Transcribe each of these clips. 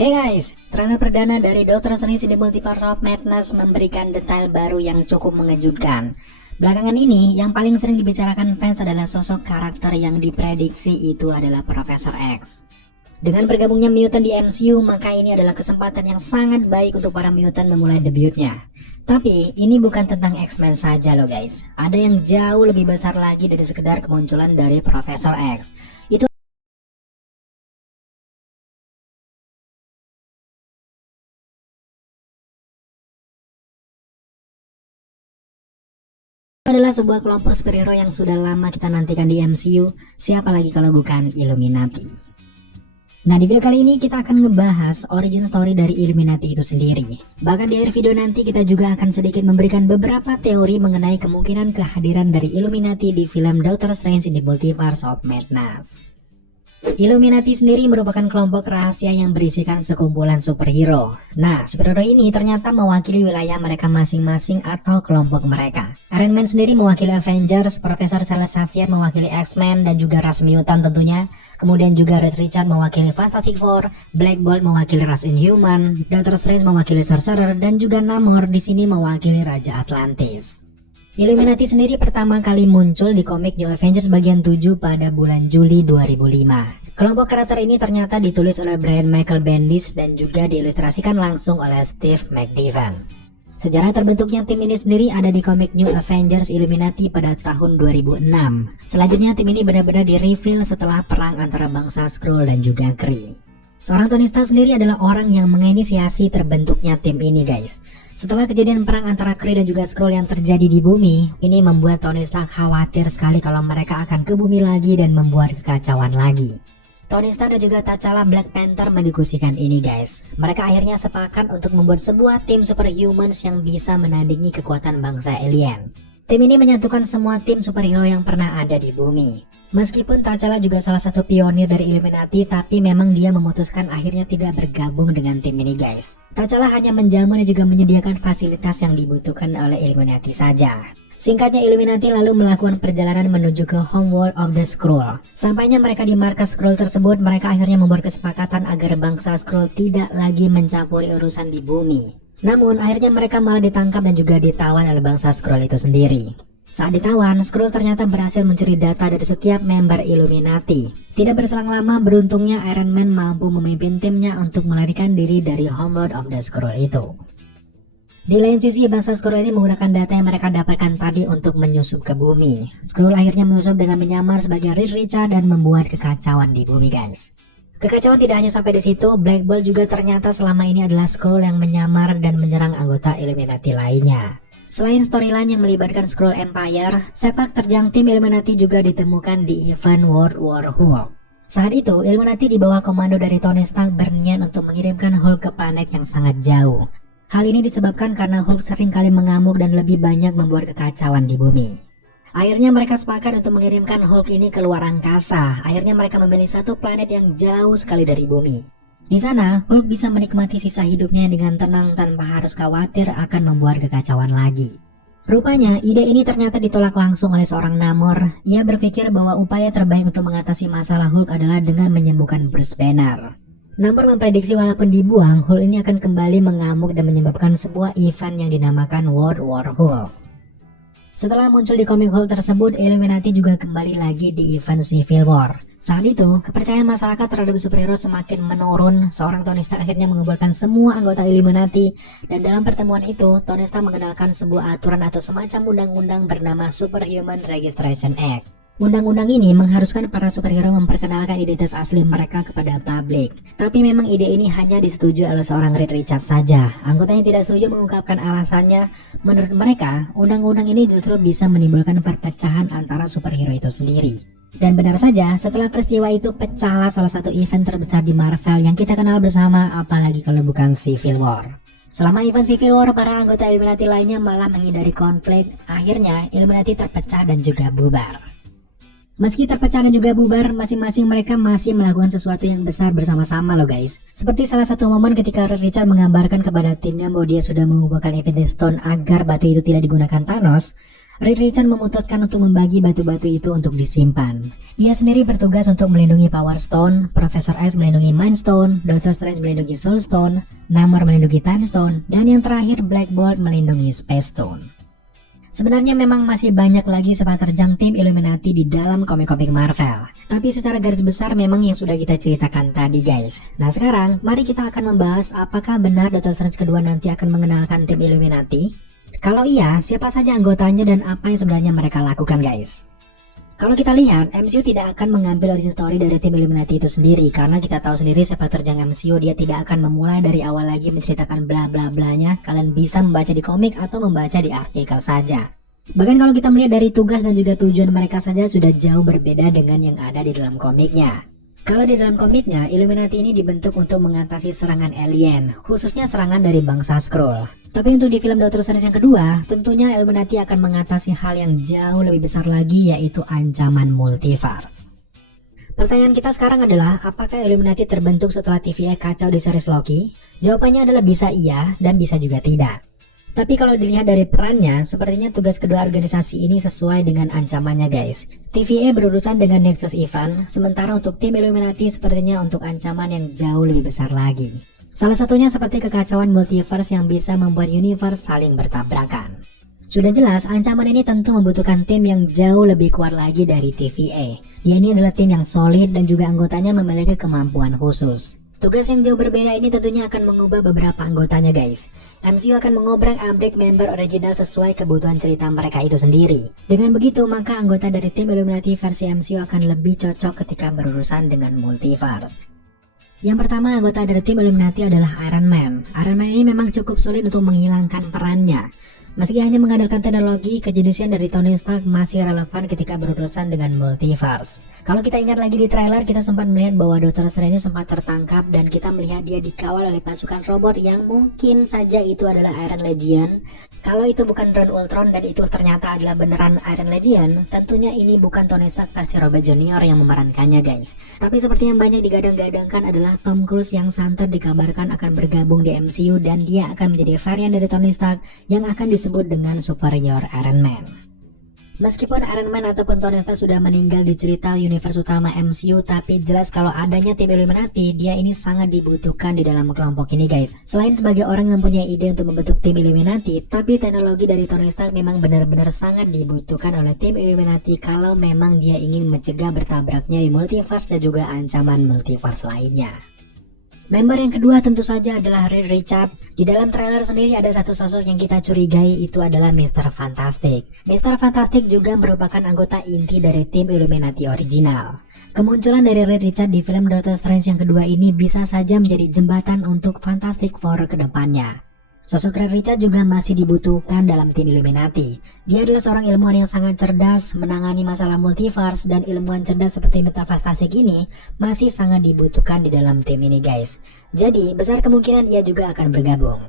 Hey guys, trailer perdana dari Doctor Strange in the Multiverse of Madness memberikan detail baru yang cukup mengejutkan. Belakangan ini, yang paling sering dibicarakan fans adalah sosok karakter yang diprediksi itu adalah Profesor X. Dengan bergabungnya mutant di MCU, maka ini adalah kesempatan yang sangat baik untuk para mutant memulai debutnya. Tapi, ini bukan tentang X-Men saja loh guys. Ada yang jauh lebih besar lagi dari sekedar kemunculan dari Profesor X. Itu adalah sebuah kelompok superhero yang sudah lama kita nantikan di MCU. Siapa lagi kalau bukan Illuminati. Nah, di video kali ini kita akan ngebahas origin story dari Illuminati itu sendiri. Bahkan di akhir video nanti kita juga akan sedikit memberikan beberapa teori mengenai kemungkinan kehadiran dari Illuminati di film Doctor Strange in the Multiverse of Madness. Illuminati sendiri merupakan kelompok rahasia yang berisikan sekumpulan superhero. Nah, superhero ini ternyata mewakili wilayah mereka masing-masing atau kelompok mereka. Iron Man sendiri mewakili Avengers, Profesor Xavier mewakili X-Men dan juga ras mutant tentunya. Kemudian juga Reed Richards mewakili Fantastic Four, Black Bolt mewakili ras Inhuman, Doctor Strange mewakili Sorcerer, dan juga Namor di sini mewakili Raja Atlantis. Illuminati sendiri pertama kali muncul di komik New Avengers bagian 7 pada bulan Juli 2005. Kelompok karakter ini ternyata ditulis oleh Brian Michael Bendis dan juga diilustrasikan langsung oleh Steve McNiven. Sejarah terbentuknya tim ini sendiri ada di komik New Avengers Illuminati pada tahun 2006. Selanjutnya tim ini benar-benar di-reveal setelah perang antara bangsa Skrull dan juga Kree. Seorang Tony Stark sendiri adalah orang yang menginisiasi terbentuknya tim ini guys. Setelah kejadian perang antara Kree dan juga Skrull yang terjadi di bumi, ini membuat Tony Stark khawatir sekali kalau mereka akan ke bumi lagi dan membuat kekacauan lagi. Tony Stark dan juga T'Challa Black Panther mendiskusikan ini guys. Mereka akhirnya sepakat untuk membuat sebuah tim superhumans yang bisa menandingi kekuatan bangsa alien. Tim ini menyatukan semua tim superhero yang pernah ada di bumi. Meskipun T'Challa juga salah satu pionir dari Illuminati, tapi memang dia memutuskan akhirnya tidak bergabung dengan tim ini guys. T'Challa hanya menjamu dan juga menyediakan fasilitas yang dibutuhkan oleh Illuminati saja. Singkatnya, Illuminati lalu melakukan perjalanan menuju ke Homeworld of the Skrull. Sampainya mereka di markas Skrull tersebut, mereka akhirnya membuat kesepakatan agar bangsa Skrull tidak lagi mencampuri urusan di bumi. Namun akhirnya mereka malah ditangkap dan juga ditawan oleh bangsa Skrull itu sendiri. Saat ditawan, Skrull ternyata berhasil mencuri data dari setiap member Illuminati. Tidak berselang lama, beruntungnya Iron Man mampu memimpin timnya untuk melarikan diri dari Homeworld of the Skrull itu. Di lain sisi, bangsa Skrull ini menggunakan data yang mereka dapatkan tadi untuk menyusup ke bumi. Skrull akhirnya menyusup dengan menyamar sebagai Reed Richards dan membuat kekacauan di bumi guys. Kekacauan tidak hanya sampai di situ, Black Bolt juga ternyata selama ini adalah Skrull yang menyamar dan menyerang anggota Illuminati lainnya. Selain storyline yang melibatkan Skrull Empire, sepak terjang tim Illuminati juga ditemukan di event World War Hulk. Saat itu, Illuminati di bawah komando dari Tony Stark berniat untuk mengirimkan Hulk ke planet yang sangat jauh. Hal ini disebabkan karena Hulk sering kali mengamuk dan lebih banyak membuat kekacauan di bumi. Akhirnya mereka sepakat untuk mengirimkan Hulk ini ke luar angkasa. Akhirnya mereka memilih satu planet yang jauh sekali dari bumi. Di sana, Hulk bisa menikmati sisa hidupnya dengan tenang tanpa harus khawatir akan membuat kekacauan lagi. Rupanya, ide ini ternyata ditolak langsung oleh seorang Namor. Ia berpikir bahwa upaya terbaik untuk mengatasi masalah Hulk adalah dengan menyembuhkan Bruce Banner. Namor memprediksi walaupun dibuang, Hulk ini akan kembali mengamuk dan menyebabkan sebuah event yang dinamakan World War Hulk. Setelah muncul di komik Hulk tersebut, Illuminati juga kembali lagi di event Civil War. Saat itu, kepercayaan masyarakat terhadap superhero semakin menurun. Seorang Tony Stark akhirnya mengumpulkan semua anggota Illuminati, dan dalam pertemuan itu, Tony Stark mengenalkan sebuah aturan atau semacam undang-undang bernama Superhuman Registration Act. Undang-undang ini mengharuskan para superhero memperkenalkan identitas asli mereka kepada publik. Tapi memang ide ini hanya disetujui oleh seorang Reed Richards saja. Anggota yang tidak setuju mengungkapkan alasannya. Menurut mereka, undang-undang ini justru bisa menimbulkan perpecahan antara superhero itu sendiri. Dan benar saja, setelah peristiwa itu pecahlah salah satu event terbesar di Marvel yang kita kenal bersama, apalagi kalau bukan Civil War. Selama event Civil War, para anggota Illuminati lainnya malah menghindari konflik. Akhirnya, Illuminati terpecah dan juga bubar. Meski terpecah dan juga bubar, masing-masing mereka masih melakukan sesuatu yang besar bersama-sama loh guys. Seperti salah satu momen ketika Reed Richards mengabarkan kepada timnya bahwa dia sudah mengumpulkan Infinity Stone agar batu itu tidak digunakan Thanos. Reed Richards memutuskan untuk membagi batu-batu itu untuk disimpan. Ia sendiri bertugas untuk melindungi Power Stone, Profesor X melindungi Mind Stone, Doctor Strange melindungi Soul Stone, Namor melindungi Time Stone, dan yang terakhir Black Bolt melindungi Space Stone. Sebenarnya memang masih banyak lagi sepak terjang tim Illuminati di dalam komik-komik Marvel. Tapi secara garis besar memang yang sudah kita ceritakan tadi guys. Nah sekarang mari kita akan membahas apakah benar Doctor Strange kedua nanti akan mengenalkan tim Illuminati. Kalau iya, siapa saja anggotanya dan apa yang sebenarnya mereka lakukan guys? Kalau kita lihat, MCU tidak akan mengambil origin story dari tim Illuminati itu sendiri, karena kita tahu sendiri sepak terjang MCU dia tidak akan memulai dari awal lagi menceritakan bla bla blanya. Kalian bisa membaca di komik atau membaca di artikel saja. Bahkan kalau kita melihat dari tugas dan juga tujuan mereka saja sudah jauh berbeda dengan yang ada di dalam komiknya. Kalau di dalam komiknya, Illuminati ini dibentuk untuk mengatasi serangan alien, khususnya serangan dari bangsa Skrull. Tapi untuk di film Doctor Strange yang kedua, tentunya Illuminati akan mengatasi hal yang jauh lebih besar lagi, yaitu ancaman multiverse. Pertanyaan kita sekarang adalah, apakah Illuminati terbentuk setelah TVA kacau di series Loki? Jawabannya adalah bisa iya dan bisa juga tidak. Tapi kalau dilihat dari perannya, sepertinya tugas kedua organisasi ini sesuai dengan ancamannya guys. TVA berurusan dengan Nexus Event, sementara untuk tim Illuminati sepertinya untuk ancaman yang jauh lebih besar lagi. Salah satunya seperti kekacauan multiverse yang bisa membuat universe saling bertabrakan. Sudah jelas, ancaman ini tentu membutuhkan tim yang jauh lebih kuat lagi dari TVA. Dia ini adalah tim yang solid dan juga anggotanya memiliki kemampuan khusus. Tugas yang jauh berbeda ini tentunya akan mengubah beberapa anggotanya guys. MCU akan mengobrak-abrik member original sesuai kebutuhan cerita mereka itu sendiri. Dengan begitu maka anggota dari tim Illuminati versi MCU akan lebih cocok ketika berurusan dengan multiverse. Yang pertama anggota dari tim Illuminati adalah Iron Man. Iron Man ini memang cukup sulit untuk menghilangkan perannya. Meski hanya mengandalkan teknologi, kejeniusan dari Tony Stark masih relevan ketika berurusan dengan multiverse. Kalau kita ingat lagi di trailer, kita sempat melihat bahwa Doctor Strange sempat tertangkap dan kita melihat dia dikawal oleh pasukan robot yang mungkin saja itu adalah Iron Legion. Kalau itu bukan drone Ultron dan itu ternyata adalah beneran Iron Legion, tentunya ini bukan Tony Stark versi Robert Jr. yang memerankannya guys. Tapi seperti yang banyak digadang-gadangkan adalah Tom Cruise yang santer dikabarkan akan bergabung di MCU dan dia akan menjadi varian dari Tony Stark yang akan disebut dengan Superior Iron Man. Meskipun Iron Man ataupun Tony Stark sudah meninggal di cerita universe utama MCU, tapi jelas kalau adanya tim Illuminati, dia ini sangat dibutuhkan di dalam kelompok ini guys. Selain sebagai orang yang mempunyai ide untuk membentuk tim Illuminati, tapi teknologi dari Tony Stark memang benar-benar sangat dibutuhkan oleh tim Illuminati kalau memang dia ingin mencegah bertabraknya multiverse dan juga ancaman multiverse lainnya. Member yang kedua tentu saja adalah Reed Richards. Di dalam trailer sendiri ada satu sosok yang kita curigai, itu adalah Mr. Fantastic. Mr. Fantastic juga merupakan anggota inti dari tim Illuminati original. Kemunculan dari Reed Richards di film Doctor Strange yang kedua ini bisa saja menjadi jembatan untuk Fantastic Four ke depannya. Sosok Reed Richards juga masih dibutuhkan dalam tim Illuminati. Dia adalah seorang ilmuwan yang sangat cerdas, menangani masalah multiverse, dan ilmuwan cerdas seperti Mr. Fantastic ini masih sangat dibutuhkan di dalam tim ini guys. Jadi besar kemungkinan ia juga akan bergabung.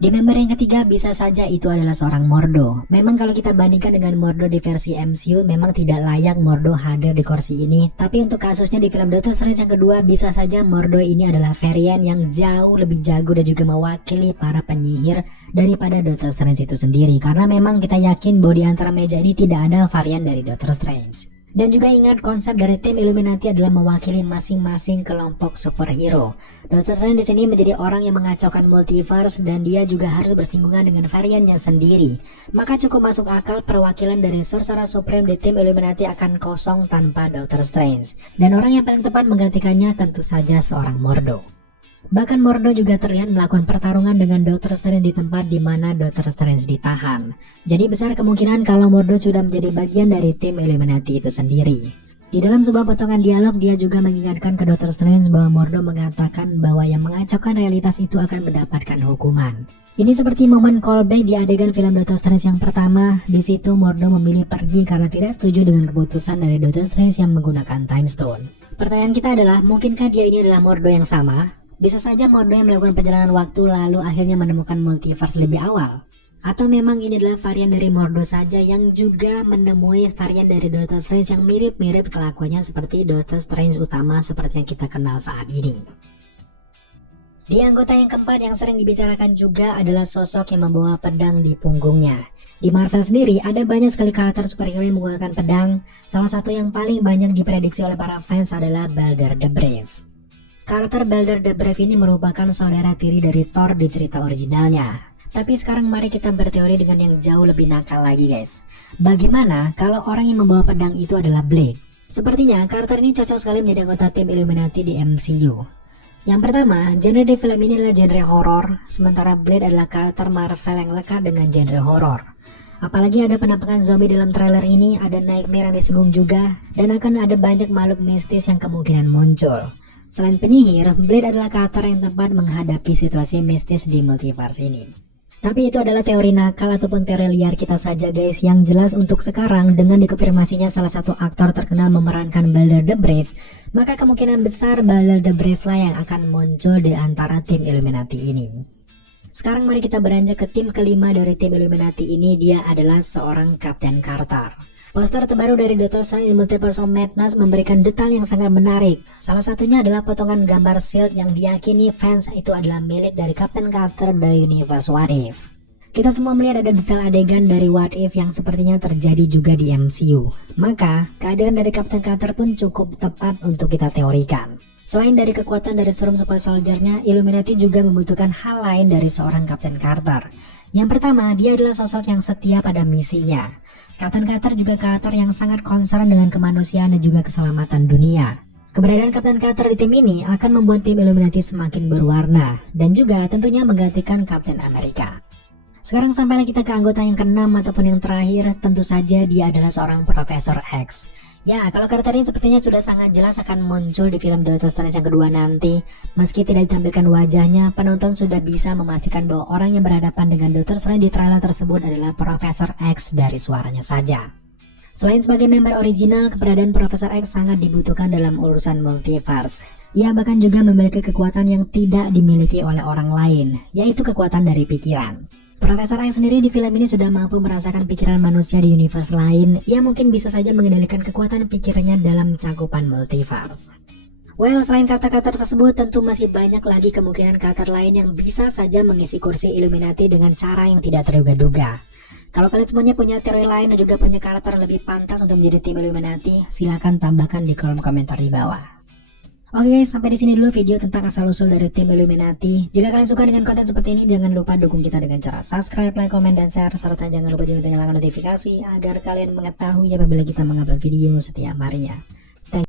Di member yang ketiga bisa saja itu adalah seorang Mordo. Memang kalau kita bandingkan dengan Mordo di versi MCU, memang tidak layak Mordo hadir di kursi ini. Tapi untuk kasusnya di film Doctor Strange yang kedua, bisa saja Mordo ini adalah varian yang jauh lebih jago dan juga mewakili para penyihir daripada Doctor Strange itu sendiri. Karena memang kita yakin bahwa di antara meja ini tidak ada varian dari Doctor Strange. Dan juga ingat konsep dari tim Illuminati adalah mewakili masing-masing kelompok superhero. Doctor Strange di sini menjadi orang yang mengacaukan multiverse dan dia juga harus bersinggungan dengan variannya sendiri. Maka cukup masuk akal perwakilan dari Sorcerer Supreme di tim Illuminati akan kosong tanpa Doctor Strange. Dan orang yang paling tepat menggantikannya tentu saja seorang Mordo. Bahkan Mordo juga terlihat melakukan pertarungan dengan Doctor Strange di tempat di mana Doctor Strange ditahan. Jadi besar kemungkinan kalau Mordo sudah menjadi bagian dari tim Illuminati itu sendiri. Di dalam sebuah potongan dialog dia juga mengingatkan ke Doctor Strange bahwa Mordo mengatakan bahwa yang mengacaukan realitas itu akan mendapatkan hukuman. Ini seperti momen callback di adegan film Doctor Strange yang pertama. Di situ Mordo memilih pergi karena tidak setuju dengan keputusan dari Doctor Strange yang menggunakan Time Stone. Pertanyaan kita adalah, mungkinkah dia ini adalah Mordo yang sama? Bisa saja Mordo yang melakukan perjalanan waktu lalu akhirnya menemukan multiverse lebih awal. Atau memang ini adalah varian dari Mordo saja yang juga menemui varian dari Doctor Strange yang mirip-mirip kelakuannya seperti Doctor Strange utama seperti yang kita kenal saat ini. Di anggota yang keempat yang sering dibicarakan juga adalah sosok yang membawa pedang di punggungnya. Di Marvel sendiri ada banyak sekali karakter superhero yang menggunakan pedang. Salah satu yang paling banyak diprediksi oleh para fans adalah Balder the Brave. Karakter Balder the Brave ini merupakan saudara tiri dari Thor di cerita originalnya. Tapi sekarang mari kita berteori dengan yang jauh lebih nakal lagi guys. Bagaimana kalau orang yang membawa pedang itu adalah Blade? Sepertinya karakter ini cocok sekali menjadi anggota tim Illuminati di MCU. Yang pertama, genre di film ini adalah genre horor, sementara Blade adalah karakter Marvel yang lekat dengan genre horor. Apalagi ada penampakan zombie dalam trailer ini, ada nightmare yang disinggung juga, dan akan ada banyak makhluk mistis yang kemungkinan muncul. Selain penyihir, Blade adalah karakter yang tepat menghadapi situasi mistis di multiverse ini. Tapi itu adalah teori nakal ataupun teori liar kita saja guys. Yang jelas untuk sekarang dengan dikonfirmasinya salah satu aktor terkenal memerankan Balder the Brave, maka kemungkinan besar Balder the Brave lah yang akan muncul di antara tim Illuminati ini. Sekarang mari kita beranjak ke tim kelima dari tim Illuminati ini. Dia adalah seorang Kapten Carter. Poster terbaru dari Doctor Strange in Multiverse of Madness memberikan detail yang sangat menarik. Salah satunya adalah potongan gambar shield yang diyakini fans itu adalah milik dari Kapten Carter dari universe What If. Kita semua melihat ada detail adegan dari What If yang sepertinya terjadi juga di MCU. Maka, kehadiran dari Kapten Carter pun cukup tepat untuk kita teorikan. Selain dari kekuatan dari serum super soldier-nya, Illuminati juga membutuhkan hal lain dari seorang Kapten Carter. Yang pertama, dia adalah sosok yang setia pada misinya. Kapten Carter juga karakter yang sangat concern dengan kemanusiaan dan juga keselamatan dunia. Keberadaan Kapten Carter di tim ini akan membuat tim Illuminati semakin berwarna dan juga tentunya menggantikan Kapten Amerika. Sekarang sampailah kita ke anggota yang keenam ataupun yang terakhir, tentu saja dia adalah seorang Profesor X. Ya, kalau karakter ini sepertinya sudah sangat jelas akan muncul di film Doctor Strange yang kedua nanti. Meski tidak ditampilkan wajahnya, penonton sudah bisa memastikan bahwa orang yang berhadapan dengan Doctor Strange di trailer tersebut adalah Profesor X dari suaranya saja. Selain sebagai member original, keberadaan Profesor X sangat dibutuhkan dalam urusan multiverse. Ia bahkan juga memiliki kekuatan yang tidak dimiliki oleh orang lain, yaitu kekuatan dari pikiran. Profesor X sendiri di film ini sudah mampu merasakan pikiran manusia di universe lain. Ia mungkin bisa saja mengendalikan kekuatan pikirannya dalam cakupan multiverse. Well, selain kata-kata tersebut, tentu masih banyak lagi kemungkinan karakter lain yang bisa saja mengisi kursi Illuminati dengan cara yang tidak terduga-duga. Kalau kalian semuanya punya teori lain dan juga punya karakter yang lebih pantas untuk menjadi tim Illuminati, silahkan tambahkan di kolom komentar di bawah. Oke guys, sampai di sini dulu video tentang asal-usul dari tim Illuminati. Jika kalian suka dengan konten seperti ini, jangan lupa dukung kita dengan cara subscribe, like, komen, dan share. Serta jangan lupa juga nyalakan notifikasi agar kalian mengetahui apabila kita mengupload video setiap harinya.